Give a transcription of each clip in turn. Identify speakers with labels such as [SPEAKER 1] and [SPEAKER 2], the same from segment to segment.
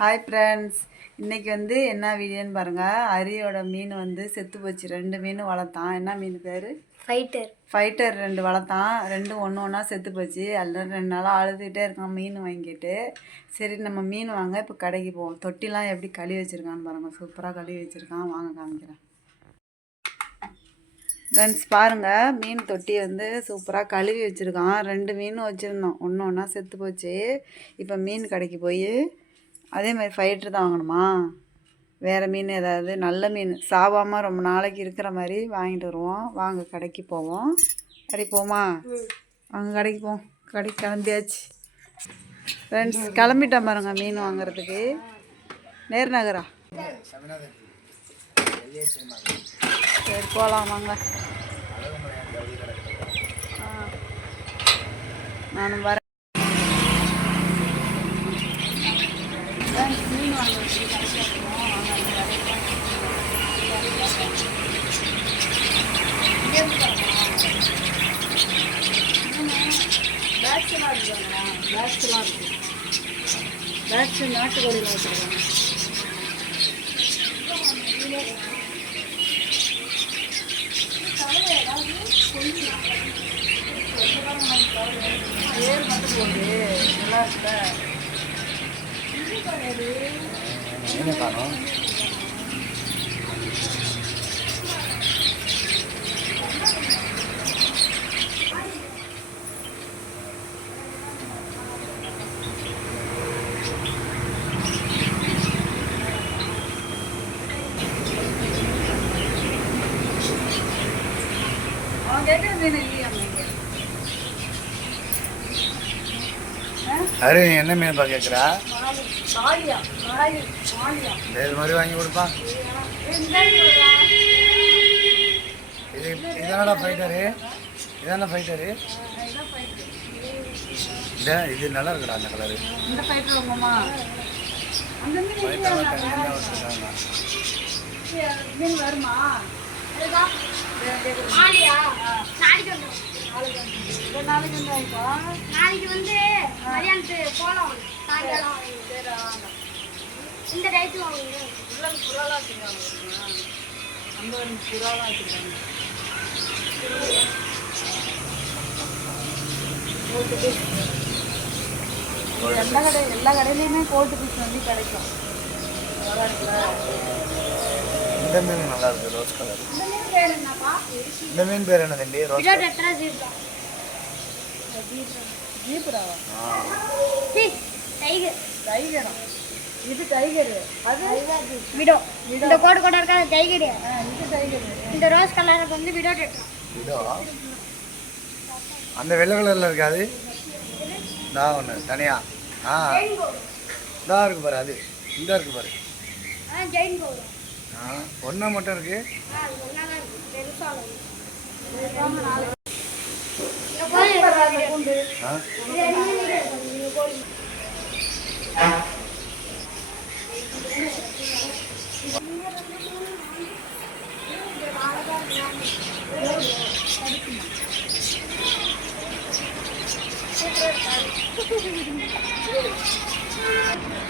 [SPEAKER 1] Hi friends இன்னைக்கு வந்து என்ன வீடியோன்னு பாருங்கள் அரியோட மீன் வந்து செத்து போச்சு. ரெண்டு மீன் வளர்த்தான். என்ன மீன் பேர்?
[SPEAKER 2] ஃபைட்டர்
[SPEAKER 1] ஃபைட்டர் ரெண்டு வளர்த்தான். ரெண்டும் ஒன்று ஒன்றா செத்து போச்சு. அதில் ரெண்டு நாளாக அழுதுகிட்டே இருக்கான். மீன் வாங்கிட்டு. சரி நம்ம மீன் வாங்க. இப்போ கடைக்கு போவோம். தொட்டிலாம் எப்படி கழுவி வச்சுருக்கான்னு பாருங்கள் சூப்பராக கழுவி வச்சுருக்கான். வாங்க காமிக்கிறேன். ஃப்ரெண்ட்ஸ் பாருங்கள் மீன் தொட்டி வந்து சூப்பராக கழுவி வச்சுருக்கான். ரெண்டு மீன் வச்சுருந்தோம். ஒன்று ஒன்றா செத்து போச்சு. இப்போ மீன் கடைக்கு போய் அதே மாதிரி ஃபைட்ரு தான் வாங்கணுமா? வேறு மீன் ஏதாவது நல்ல மீன் சாவாமல் ரொம்ப நாளைக்கு இருக்கிற மாதிரி வாங்கிட்டு வருவோம். வாங்க கடைக்கு போவோம். கடைக்கு போமா வாங்க கடைக்கு போவோம் கடைக்கு கிளம்பியாச்சு. ஃப்ரெண்ட்ஸ் கிளம்பிட்டேன் பாருங்க மீன் வாங்குறதுக்கு. நேர் நகரா? சரி போகலாம் வாங்க. நானும் வரேன் Friends, மீன் வாங்குறதுக்கு கடைக்கு போகணும். வாங்க, அந்த கடைக்கு பேட்ஸ்லாம் இருக்காங்களா பேட்ஸ்லாம் இருக்கு பேட்ஸ் நாட்டுக்கோழியில் வச்சுருக்காங்க பேர் மட்டும் போகுது? நல்லா இருக்குல்ல
[SPEAKER 3] என்ன காணும்
[SPEAKER 1] அவன் கேட்குற மீன் இல்லையா இங்கே
[SPEAKER 3] அரு என்ன மீன்ப்பா கேட்குறா
[SPEAKER 1] மாலியா மாலி மாலியா.
[SPEAKER 3] இது மாதிரி வாங்கி கொடுப்பா. இது இதானடா ஃபைட்டரு இதான ஃபைட்டரு இது நல்லா இருக்குடா அந்த கலரு
[SPEAKER 1] வருமா?
[SPEAKER 2] நாளைக்கு
[SPEAKER 1] வந்து வாங்கிக்கோ
[SPEAKER 2] நாளைக்கு வந்து மதியானத்துக்கு போகலாம் சாயங்காலம் இந்த டயத்துக்கு வாங்குங்க
[SPEAKER 1] உள்ள புறாலாம் வச்சுருக்காங்க புறாலாம் வச்சுருக்காங்க. எல்லா கடை எல்லா கடையிலையுமே கோட்டு பீஸ் வந்து கிடைக்கும். நல்லா இருக்குல்ல
[SPEAKER 3] இந்த மீன் நல்லா இருக்கு ரோஸ் கலர்
[SPEAKER 2] இந்த மீன் பேர் என்னப்பா
[SPEAKER 3] இந்த மீன் பேர் என்ன தம்பி ரோஸ்
[SPEAKER 2] டைகரா
[SPEAKER 1] இது டைகரு அது
[SPEAKER 2] விடோ. இந்த கோடு கோட இருக்காது டைகர்
[SPEAKER 1] இது டைகரு
[SPEAKER 2] இந்த ரோஸ் கலருக்கு வந்து விடோ டெட்ரா
[SPEAKER 3] இதோ அந்த வெள்ளை கலரில் இருக்காது. நான் ஒன்று தனியா. ஆ. இதா இருக்கு பாரு அது. இந்த இருக்கு பாரு. ஒன்றா மட்டும் இருக்கு Thank you.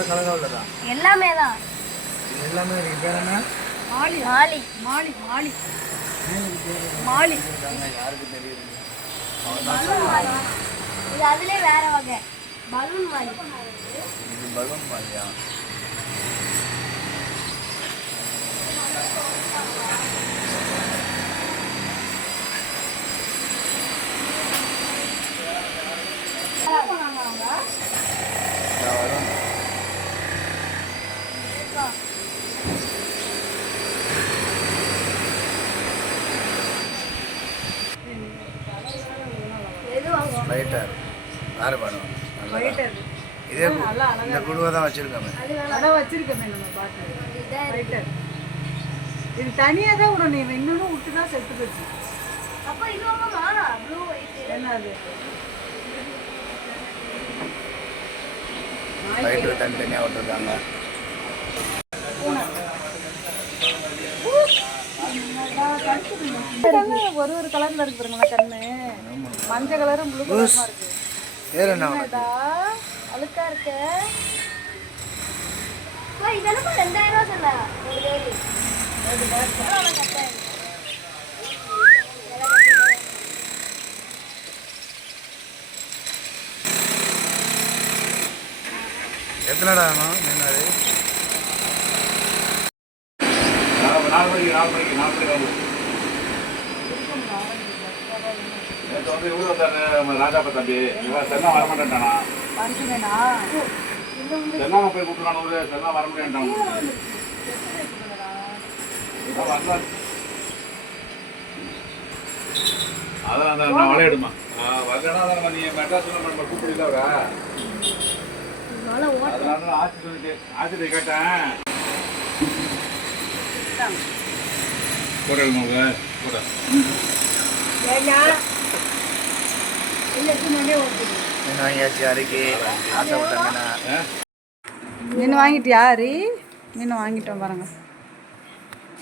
[SPEAKER 3] கலர் தான்
[SPEAKER 2] எல்லாமே தான்
[SPEAKER 3] இது எல்லாமே இருக்கு. பேர் என்ன?
[SPEAKER 1] மாலி.
[SPEAKER 2] மாலி.
[SPEAKER 1] மாலி. மாலி. மாலி.
[SPEAKER 3] யாருக்கு தெரியுது?
[SPEAKER 2] இது அதுலயே வேற வகை. Balloon molly.
[SPEAKER 3] இது பலூன் மாதிரியா
[SPEAKER 1] ஒயிட் அது
[SPEAKER 3] இதே கு-
[SPEAKER 1] நல்லா அழகா
[SPEAKER 3] இந்த குடுவை தான் வச்சுருக்காங்க.
[SPEAKER 1] அதான் வச்சிருக்கோமே நம்ம பாட்டு. ஒயிட் இது தனியாக தான் விடும் நீ இன்னொன்று விட்டு தான் செத்து போச்சு.
[SPEAKER 2] அப்போ இது வாங்கம்மா ப்ளூ ஒயிட்
[SPEAKER 1] என்ன அது
[SPEAKER 3] ஃபைட்ரு தனித்தனியாக விட்டுருக்காங்க.
[SPEAKER 1] கண்ணு ஒரு ஒரு கலர்ல இருக்கு பாருங்களா கண்ணு மஞ்சள் கலரும் ப்ளூ கலருமா இருக்கு.
[SPEAKER 3] வேறு என்ன
[SPEAKER 1] அழுக்கா இருக்க?
[SPEAKER 2] இதெல்லாம் ரெண்டாயிரம் ரூபா கட்டாயம்
[SPEAKER 3] எத்தனைடா வேணும்? மீன் அது
[SPEAKER 4] நாலு நாலு மணிக்கு நாலு மணிக்கு நாலு மணிக்கு நேற்று வந்து இவரு வந்தாரு நம்ம ராஜாப்பா தம்பி. இவன் சென்னா வர மாட்டேன்ட்டானா? சென்னாம போய் கூப்பிடலாம் ஒரு சென்னா வர மாட்டேன்ட்டான். அதான் அந்த நான் விளையாடுமா வரலன்னா அதான் நீ மெட்ராஸ் நம்ம கூப்பிடல அவரா? அதனால சொல்லிட்டு ஆட்சியை கேட்டேன். போட்டல் மோக
[SPEAKER 3] மீன் வாங்கியாச்சு? அரிக்கி ஆசைப்பட்ட மீனா
[SPEAKER 1] மீன் வாங்கிட்டியா ஹரி மீன் வாங்கிட்டோம் பாருங்க.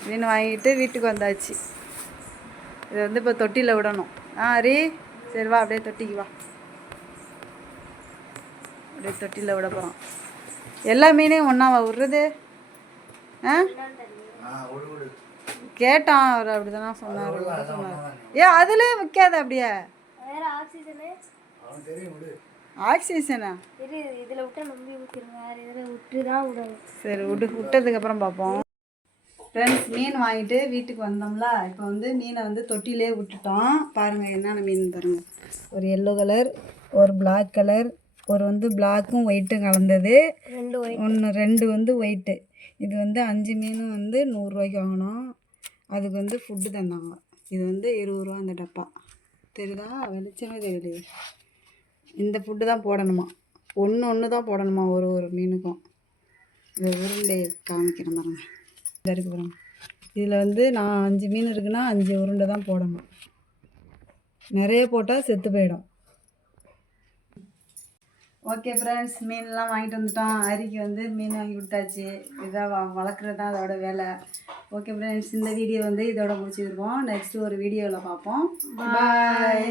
[SPEAKER 1] மீன் வாங்கிட்டு வீட்டுக்கு வந்தாச்சு. இது வந்து இப்போ தொட்டியில் விடணும். ஆ ஹரி சரி வா அப்படியே தொட்டிக்கு வா. அப்படியே தொட்டியில் விட போகிறோம் எல்லா மீனையும் ஒன்றாவா விட்றது. ஆ? கேட்டான் அவர் அப்படி தானே சொன்னார் சொன்னார். ஏ அதுலேயே விற்காத அப்படியே.
[SPEAKER 2] வேற ஆக்சிஜனு
[SPEAKER 3] தெரியும் விடு.
[SPEAKER 1] ஆக்சிஜனா
[SPEAKER 2] இரு இதில் விட்டா நம்பி ஊற்றிருங்க வேற இதில் விட்டு தான் விடணும்.
[SPEAKER 1] சரி விட்டு விட்டதுக்கப்புறம் பார்ப்போம். ஃப்ரெண்ட்ஸ் மீன் வாங்கிட்டு வீட்டுக்கு வந்தோம்ல. இப்போ வந்து மீனை வந்து தொட்டிலே விட்டுட்டோம். பாருங்கள் என்னென்ன மீன் பாருங்கள் ஒரு எல்லோ கலர் ஒரு பிளாக் கலர் ஒரு வந்து பிளாக்கும் ஒயிட்டும் கலந்தது.
[SPEAKER 2] ரெண்டு
[SPEAKER 1] ஒன்று ரெண்டு வந்து ஒயிட்டு இது வந்து அஞ்சு மீனும் வந்து நூறுரூவாய்க்கு வாங்கினோம். அதுக்கு வந்து ஃபுட்டு தந்தாங்க. இது வந்து இருபது ரூபா அந்த டப்பா. தெரியுதா? வெளிச்சமே தெரியலையே இந்த ஃபுட்டு தான் போடணுமா? ஒன்று ஒன்று தான் போடணுமா? ஒரு ஒரு மீனுக்கும். இந்த உருண்டை காமிக்கிறேன் பாருங்க. இதில் இருக்கு பாருங்க. இதில் வந்து நான் அஞ்சு மீன் இருக்குன்னா அஞ்சு உருண்டை தான் போடணும். நிறைய போட்டால் செத்து போயிடும். ஓகே ஃப்ரெண்ட்ஸ் மீன்லாம் வாங்கிட்டு வந்துட்டோம். அரிக்கு வந்து மீன் வாங்கி விட்டாச்சு இதான் வ வளர்க்குறது தான் அதோட வேலை. ஓகே ஃப்ரெண்ட்ஸ் இந்த வீடியோ வந்து இதோட முடிச்சிருக்கோம் நெக்ஸ்ட் ஒரு வீடியோவில் பார்ப்போம். பாய்